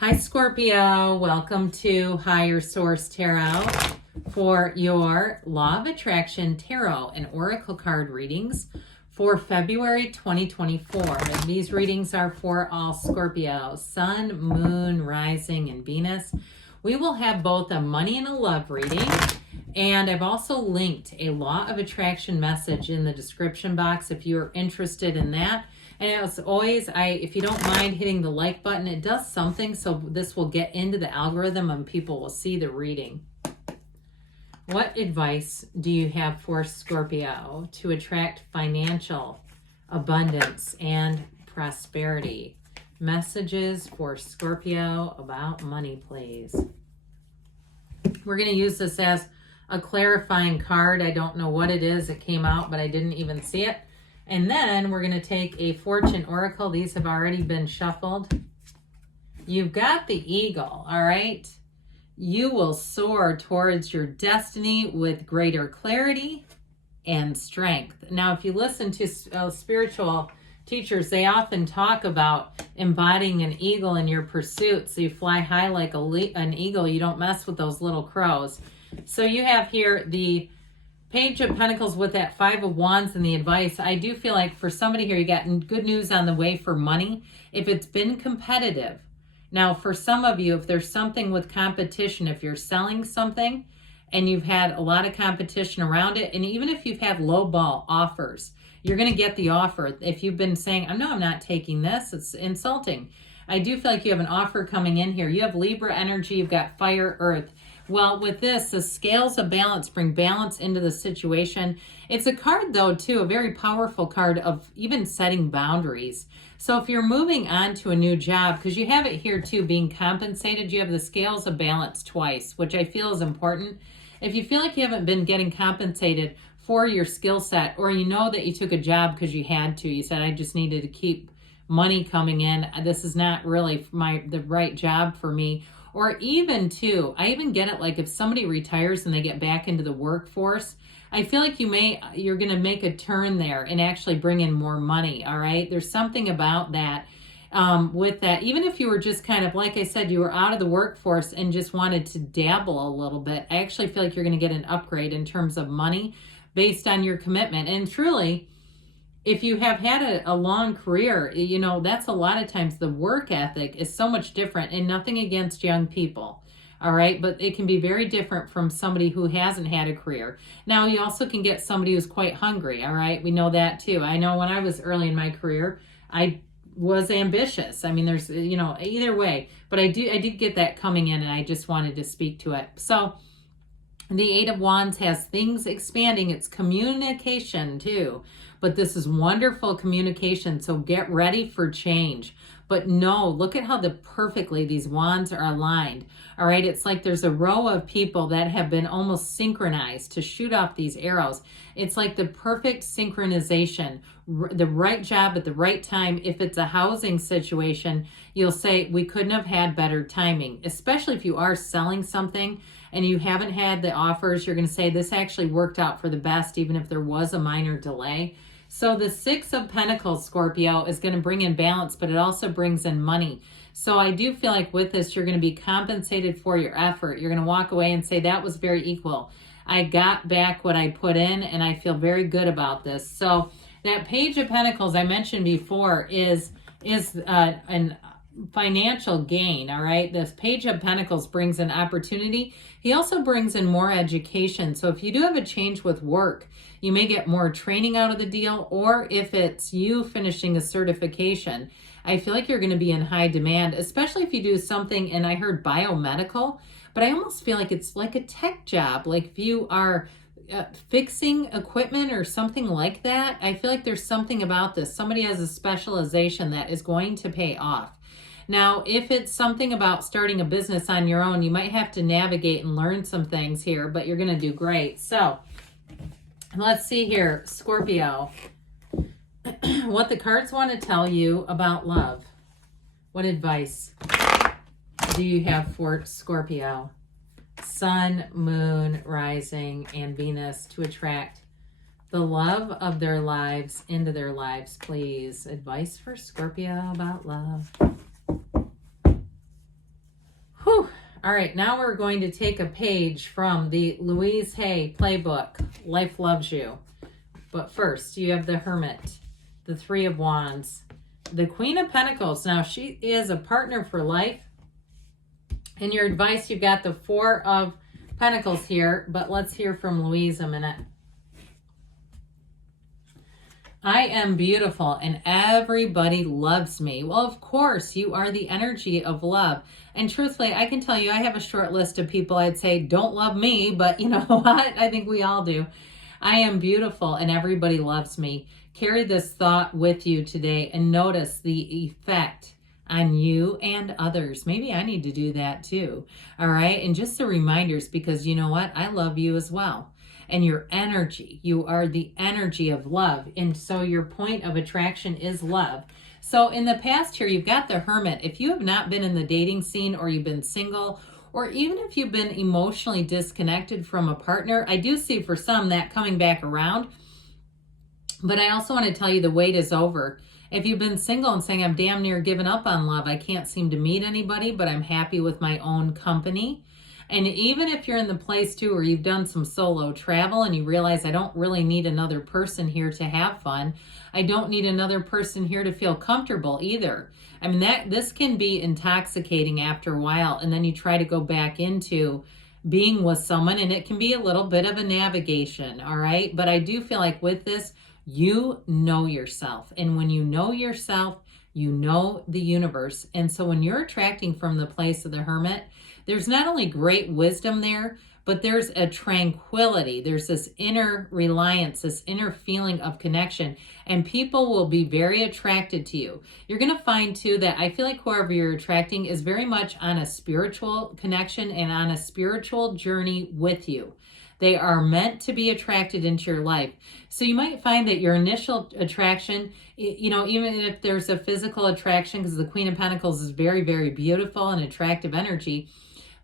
Hi, Scorpio. Welcome to Higher Source Tarot for your Law of Attraction Tarot and Oracle card readings for February 2024. And these readings are for all Scorpio, Sun, Moon, Rising, and Venus. We will have both a money and a love reading. And I've also linked a Law of Attraction message in the description box if you're interested in that. And as always, if you don't mind hitting the like button, it does something so this will get into the algorithm and people will see the reading. What advice do you have for Scorpio to attract financial abundance and prosperity? Messages for Scorpio about money, please. We're going to use this as a clarifying card. I don't know what it is. It came out, but I didn't even see it. And then we're going to take a fortune oracle. These have already been shuffled. You've got the eagle, all right? You will soar towards your destiny with greater clarity and strength. Now, if you listen to spiritual teachers, they often talk about embodying an eagle in your pursuit. So you fly high like an eagle. You don't mess with those little crows. So you have here the Page of Pentacles with that Five of Wands and the advice. I do feel like for somebody here, you got good news on the way for money. If it's been competitive. Now, for some of you, if there's something with competition, if you're selling something and you've had a lot of competition around it, and even if you've had low ball offers, you're going to get the offer. If you've been saying, oh, no, I'm not taking this, it's insulting. I do feel like you have an offer coming in here. You have Libra energy, you've got fire, earth. Well, with this, the scales of balance bring balance into the situation. It's a card, though, too, a very powerful card of even setting boundaries. So if you're moving on to a new job, because you have it here, too, being compensated, you have the scales of balance twice, which I feel is important. If you feel like you haven't been getting compensated for your skill set, or you know that you took a job because you had to, you said, I just needed to keep money coming in, this is not really the right job for me. Or even too, I even get it like if somebody retires and they get back into the workforce, I feel like you're going to make a turn there and actually bring in more money. All right. There's something about that with that. Even if you were just kind of, like I said, you were out of the workforce and just wanted to dabble a little bit, I actually feel like you're going to get an upgrade in terms of money based on your commitment. And truly, if you have had a long career, you know, that's a lot of times the work ethic is so much different, and nothing against young people. All right. But it can be very different from somebody who hasn't had a career. Now, you also can get somebody who's quite hungry. All right. We know that too. I know when I was early in my career, I was ambitious. I mean, there's, you know, either way, but I did get that coming in, and I just wanted to speak to it. So the Eight of Wands has things expanding. It's communication too. But this is wonderful communication. So get ready for change. But no, look at how perfectly these wands are aligned. All right. It's like there's a row of people that have been almost synchronized to shoot off these arrows. It's like the perfect synchronization, the right job at the right time. If it's a housing situation, you'll say we couldn't have had better timing, especially if you are selling something and you haven't had the offers. You're going to say this actually worked out for the best, even if there was a minor delay. So the Six of Pentacles, Scorpio, is going to bring in balance, but it also brings in money. So I do feel like with this, you're going to be compensated for your effort. You're going to walk away and say, that was very equal. I got back what I put in, and I feel very good about this. So that Page of Pentacles I mentioned before is an financial gain. All right. This Page of Pentacles brings an opportunity. He also brings in more education. So if you do have a change with work, you may get more training out of the deal, or if it's you finishing a certification, I feel like you're going to be in high demand, especially if you do something, and I heard biomedical, but I almost feel like it's like a tech job. Like if you are fixing equipment or something like that, I feel like there's something about this. Somebody has a specialization that is going to pay off. Now, if it's something about starting a business on your own, you might have to navigate and learn some things here, but you're going to do great. So let's see here, Scorpio, what the cards want to tell you about love. What advice do you have for Scorpio? Sun, Moon, Rising, and Venus to attract the love of their lives into their lives, please. Advice for Scorpio about love. All right, now we're going to take a page from the Louise Hay playbook, Life Loves You. But first, you have the Hermit, the Three of Wands, the Queen of Pentacles. Now, she is a partner for life. In your advice, you've got the Four of Pentacles here, but let's hear from Louise a minute. I am beautiful and everybody loves me. Well, of course, you are the energy of love. And truthfully, I can tell you, I have a short list of people I'd say don't love me, but you know what? I think we all do. I am beautiful and everybody loves me. Carry this thought with you today and notice the effect on you and others. Maybe I need to do that too. All right. And just the reminders, because you know what? I love you as well. And your energy, you are the energy of love. And so your point of attraction is love. So in the past here, you've got the Hermit. If you have not been in the dating scene, or you've been single, or even if you've been emotionally disconnected from a partner, I do see for some that coming back around. But I also want to tell you the wait is over. If you've been single and saying, I'm damn near given up on love, I can't seem to meet anybody, but I'm happy with my own company. And even if you're in the place too where you've done some solo travel and you realize I don't really need another person here to have fun, I don't need another person here to feel comfortable either. I mean, this can be intoxicating after a while, and then you try to go back into being with someone and it can be a little bit of a navigation, all right? But I do feel like with this, you know yourself. And when you know yourself, you know the universe. And so when you're attracting from the place of the Hermit, there's not only great wisdom there, but there's a tranquility. There's this inner reliance, this inner feeling of connection, and people will be very attracted to you. You're going to find too that I feel like whoever you're attracting is very much on a spiritual connection and on a spiritual journey with you. They are meant to be attracted into your life. So you might find that your initial attraction, you know, even if there's a physical attraction, because the Queen of Pentacles is very, very beautiful and attractive energy,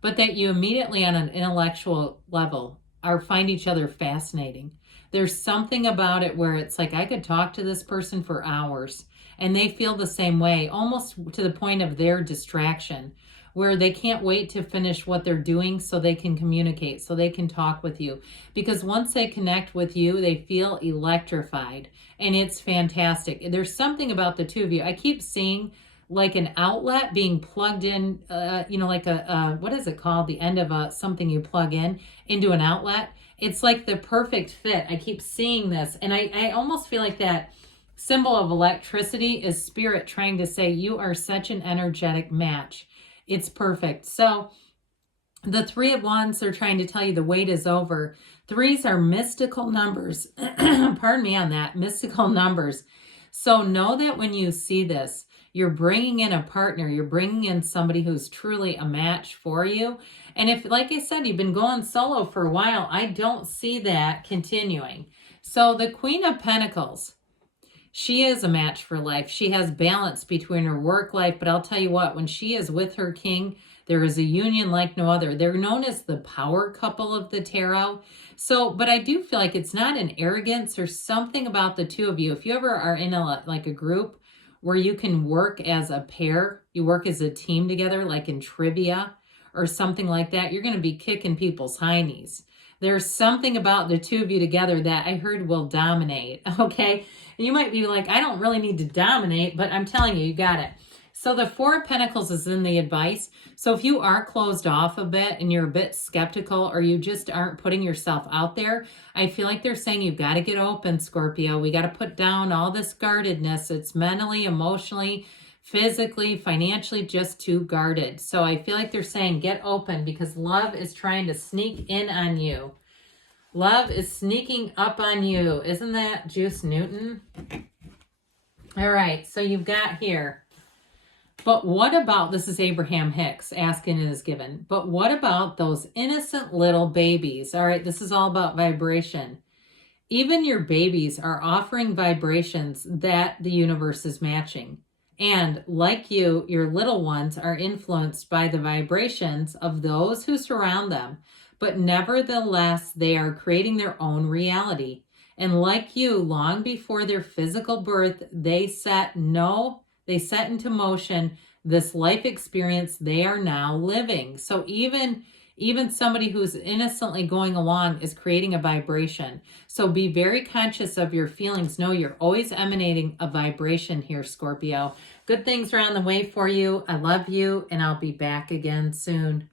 but that you immediately on an intellectual level find each other fascinating. There's something about it where it's like, I could talk to this person for hours and they feel the same way, almost to the point of their distraction, where they can't wait to finish what they're doing so they can communicate, so they can talk with you. Because once they connect with you, they feel electrified and it's fantastic. There's something about the two of you. I keep seeing like an outlet being plugged in, you know, like what is it called? The end of something you plug in into an outlet. It's like the perfect fit. I keep seeing this. And I almost feel like that symbol of electricity is spirit trying to say, you are such an energetic match. It's perfect. So the Three of Wands are trying to tell you the wait is over. Threes are mystical numbers. Pardon me on that. Mystical numbers. So know that when you see this, you're bringing in a partner. You're bringing in somebody who's truly a match for you. And if, like I said, you've been going solo for a while, I don't see that continuing. So the Queen of Pentacles, she is a match for life. She has balance between her work life, but I'll tell you what, when she is with her king, there is a union like no other. They're known as the power couple of the tarot. So, but I do feel like it's not an arrogance or something about the two of you. If you ever are in like a group where you can work as a pair, you work as a team together, like in trivia or something like that, you're going to be kicking people's hindies. There's something about the two of you together that I heard will dominate, okay? You might be like, I don't really need to dominate, but I'm telling you, you got it. So the Four of Pentacles is in the advice. So if you are closed off a bit and you're a bit skeptical or you just aren't putting yourself out there, I feel like they're saying you've got to get open, Scorpio. We got to put down all this guardedness. It's mentally, emotionally, physically, financially just too guarded. So I feel like they're saying get open because love is trying to sneak in on you. Love is sneaking up on you. Isn't that Juice Newton? All right, so you've got here. But what about, this is Abraham Hicks asking and is given, but what about those innocent little babies? All right, this is all about vibration. Even your babies are offering vibrations that the universe is matching. And like you, your little ones are influenced by the vibrations of those who surround them. But nevertheless, they are creating their own reality. And like you, long before their physical birth, they set into motion this life experience they are now living. So even somebody who's innocently going along is creating a vibration. So be very conscious of your feelings. Know you're always emanating a vibration here, Scorpio. Good things are on the way for you. I love you, and I'll be back again soon.